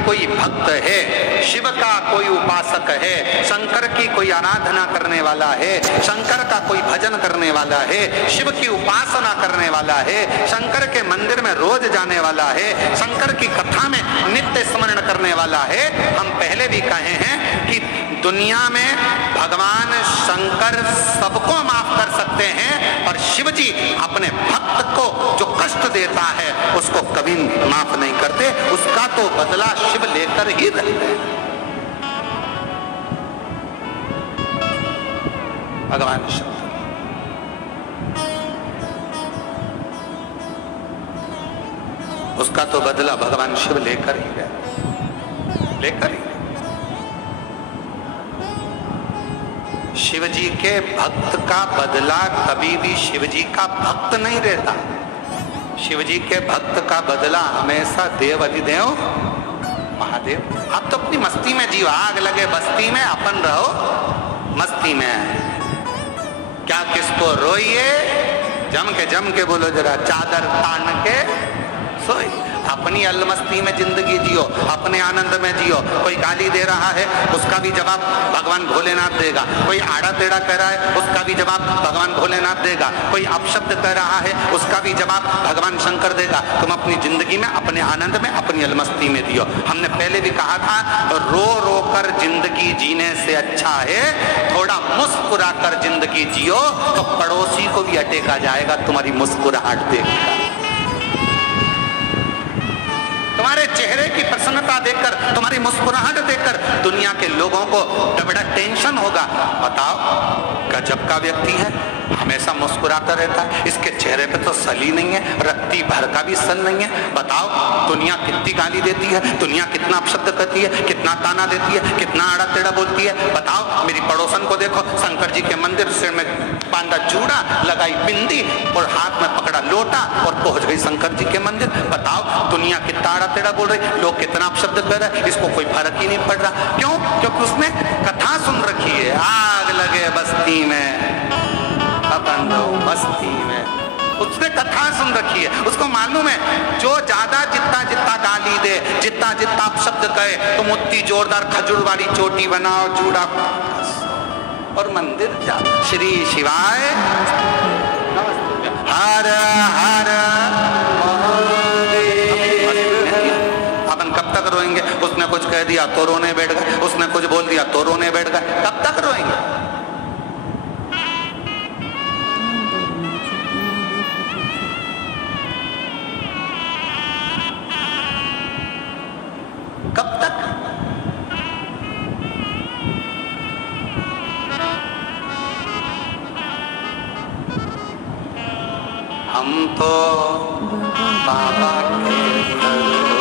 कोई भक्त है, शिव का कोई उपासक है, शंकर की कोई आराधना करने वाला है, शंकर का कोई भजन करने वाला है, शिव की उपासना करने वाला है, शंकर के मंदिर में रोज जाने वाला है, शंकर की कथा में नित्य स्मरण करने वाला है। हम पहले भी कहे हैं कि दुनिया में भगवान शंकर सबको माफ कर सकते हैं, और शिव जी अपने भक्त को जो कष्ट देता है उसको कभी माफ नहीं करते, उसका तो बदला शिव लेकर ही रहते हैं। भगवान शंकर उसका तो बदला भगवान शिव लेकर ही गए, लेकर ही। शिव जी के भक्त का बदला कभी भी शिव जी का भक्त नहीं रहता। शिव जी के भक्त का बदला हमेशा देव अधिदेव महादेव। आप तो अपनी मस्ती में जीव, आग लगे बस्ती में, अपन रहो मस्ती में। क्या किसको रोइए, जम के बोलो जरा, चादर तान के सोई। अपनी अलमस्ती में जिंदगी जियो, अपने आनंद में जियो। कोई गाली दे रहा है उसका भी जवाब भगवान भोलेनाथ देगा, कोई आड़ा टेढ़ा कह रहा है उसका भी जवाब भगवान भोलेनाथ देगा, कोई अपशब्द कह रहा है उसका भी जवाब भगवान शंकर देगा। तुम अपनी जिंदगी में, अपने आनंद में, अपनी अलमस्ती में जियो। हमने पहले भी कहा था, रो रो कर जिंदगी जीने से अच्छा है थोड़ा मुस्कुरा कर जिंदगी जियो, तो पड़ोसी को भी अटेका जाएगा तुम्हारी मुस्कुराहट देखकर। तुम्हारे चेहरे की प्रसन्नता देखकर, तुम्हारी मुस्कुराहट देखकर दुनिया के लोगों को बड़ा टेंशन होगा। बताओ, गजब का व्यक्ति है, हमेशा मुस्कुराता रहता है, इसके चेहरे पे तो सली नहीं है, रत्ती भर का भी सल नहीं है। बताओ, दुनिया कितनी गाली देती है, दुनिया कितना अपशब्द करती है, कितना ताना देती है, कितना आड़ा टेढ़ा बोलती है। बताओ, मेरी पड़ोसन को देखो, शंकर जी के मंदिर सिर में बांधा चूड़ा, लगाई बिंदी और हाथ में पकड़ा लोटा और पहुंच गई शंकर जी के मंदिर। बताओ, दुनिया कितना आड़ा टेढ़ा बोल रही, लोग कितना अपशब्द कर रहे हैं, इसको कोई फर्क ही नहीं पड़ रहा। क्यों? क्योंकि उसने कथा सुन रखी है, आग लगे बस्ती में अपन रहो मस्ती में। उसने कथा सुन रखी है, उसको मालूम है जो ज्यादा जितना गाली दे, जितना अपशब्द कहे, तुम उतनी जोरदार खजूर वाली चोटी बनाओ, जूड़ा और मंदिर जाओ। श्री शिवाय हर हर अपन कब तक रोएंगे? उसने कुछ कह दिया तो रोने बैठ गए, उसने कुछ बोल दिया तो रोने बैठ गए, कब तक रोएंगे? कब तक? हम तो बाबा के